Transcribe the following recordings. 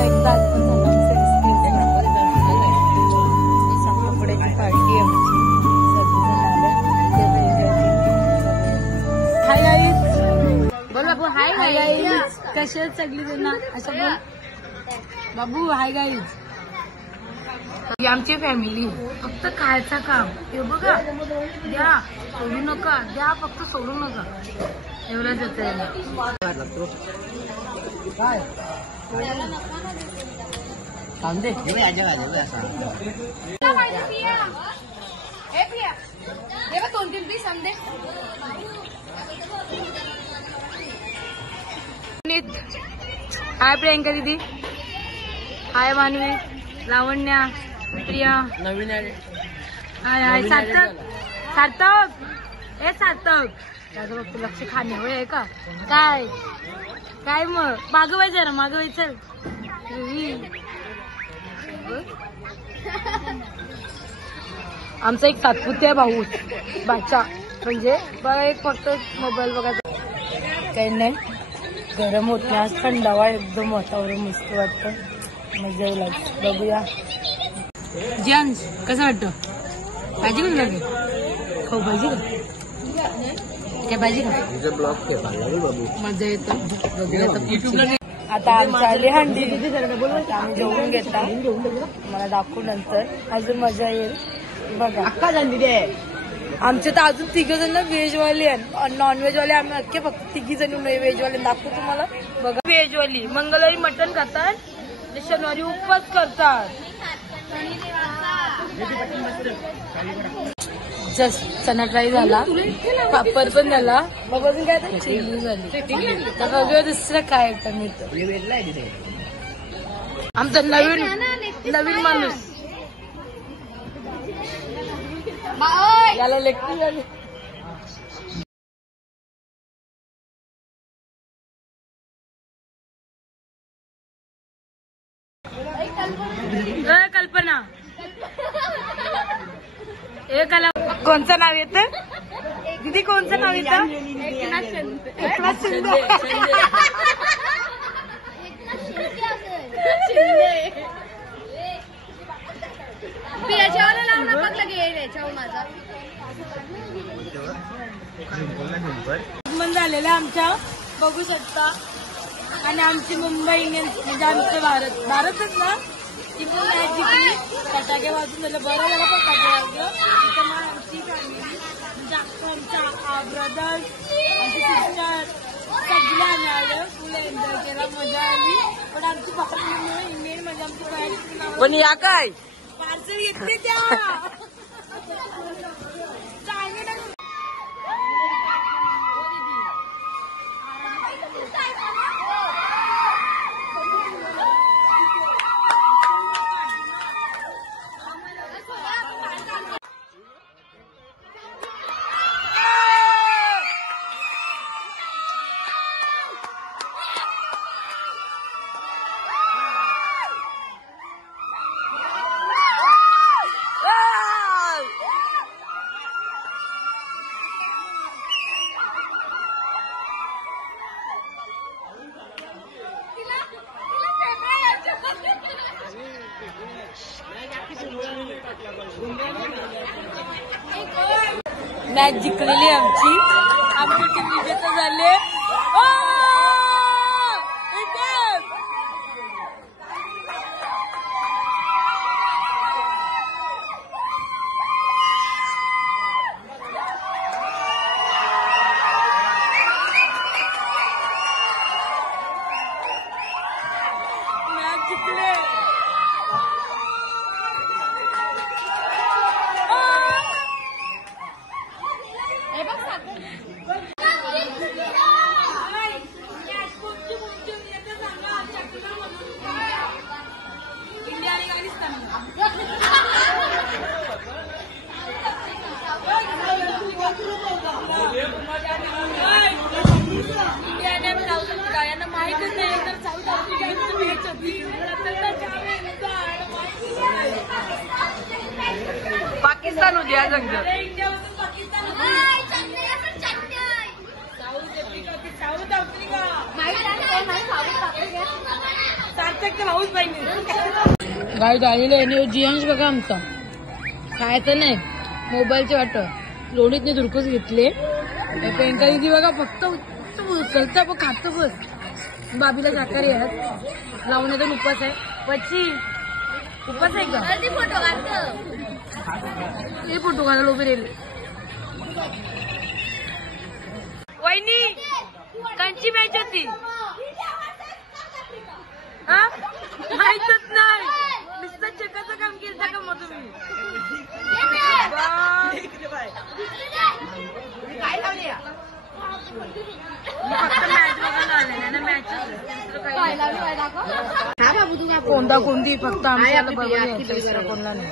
एकदा साखरपुड्याची पार्टी आमची हाय आई बोल बाबू हाय गाईज कशा सगळी जण असं बोल बाबू हाय गाईज. ही आमची फॅमिली फक्त खायचं काम हे बघा द्या सोडू नका द्या फक्त सोडू नका एवढंच येतं. काय सांगते दोन-तीन पीस सांगते. हाय प्रियंका दीदी हाय मानवी लावण्या प्रिया नवीन हाय हाय सार्थक सार्थक हे सार्थक त्याचं बघ लक्ष खाणे होय आहे का काय काय मग मागवायचं ना मागवायचं. आमचा एक तात्पुत्या भाऊ बाचा म्हणजे बघा एक फक्त मोबाईल बघायचा काही नाही. गरम होत नाही आज थंडावा एकदम वातावरण मस्त वाटतं मजा येईल. बघूया जियान कसं वाटतं भाजी कोण लागेल खाऊ पाहिजे का काय पाहिजे का मजा येतं. बघूया आता आमच्या आली हंडी आम्ही जेवून घेता मला दाखवू नंतर अजून मजा येईल. बघा अक्का झाली आमचे तर अजून 3 जण व्हेजवाले आणि नॉनव्हेजवाले आम्ही अख्खे फक्त 3 जण व्हेजवाले दाखवू तुम्हाला. बघा व्हेजवाली मंगळवारी मटण खातात शनिवारी उपवास करतात. जस्ट चना फ्राय झाला पापड पण झाला मग अजून काय चिल्ली झाली तर बघूया दुसरं काय मिळतं. आमचा नवीन माणूस याला लेखी झाली. कल्पना कला कोणचं नाव येतं दीदी कोणचं नाव येतं एकनाथ शिंदे. मन झालेलं आमच्या बघू शकता आणि आमची मुंबई इंडियन्स म्हणजे आमचे भारतच ना ती पण मॅच जिंकली. फटाके वाजून झालं बरं झालं फटाके वाजलं. तिथं मग आमची फॅमिली म्हणजे आमच्या ब्रदर्स आमची सिस्टर सगळे आम्ही आलं फुल एन्जॉय केला मजा आली. पण आमची पार्टी मेन म्हणजे आमची बाहेर पण या काय पार्सल येते त्या मॅच जिंकलेली आमची टीम विजेता झाले. मॅच जिंकले. यांना माहितच नाही तर साऊथ आफ्रिकेची मॅच होती. पाकिस्तान होती आज इंडियामधून पाकिस्तान साऊथ आफ्रिका गाय झालेलं आहे जियांश बघा आमचा खायचं नाही मोबाईलचे वाट लोणीतने दुरकूस घेतले प्रियंका दिदी बघा फक्त चलता पण खात बस बाबीला शाकाहारी आहेत लावण्याचा उपास आहे पची उपास आहे का हे फोटो घालायला उभे राहिले वहिनी कंची मॅच होती माहितच नाही नुसतं चेकाचं काम केलं का मग तुम्ही फक्त मॅच बघायला आले ना मॅच कोणता कोणती फक्त आमच्या बरोबर कोणला नाही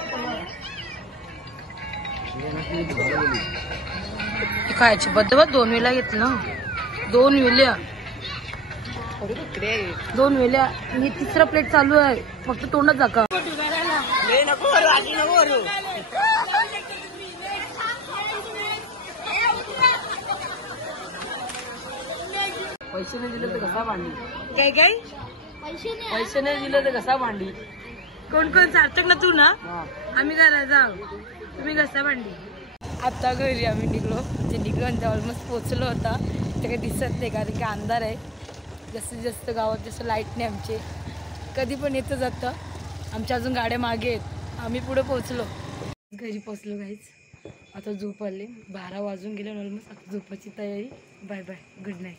खायची बद्दल 2 वेळा घेतलं 2 वेळा मी 3रा प्लेट चालू आहे फक्त तोंडात जाका पैसे नाही दिले तर कसा भांडी काय काय पैसे नाही दिले तर कसा भांडी कोण कोण सार्थक ना तू ना आम्ही घरात जाऊ तुम्ही कसा भांडी आता घरी आम्ही निघलो ऑलमोस्ट पोचलो होता ते काही दिसत नाही कारण की अंधार आहे जास्तीत जास्त गावात जसं लाईट नाही आमचे कधी पण येतं जातं आमच्या अजून गाड्या मागे आहेत आम्ही पुढे पोचलो घरी पोचलो काहीच आता झोप आले 12 वाजून गेले ऑलमोस्ट आता झोपाची तयारी बाय बाय गुड नाईट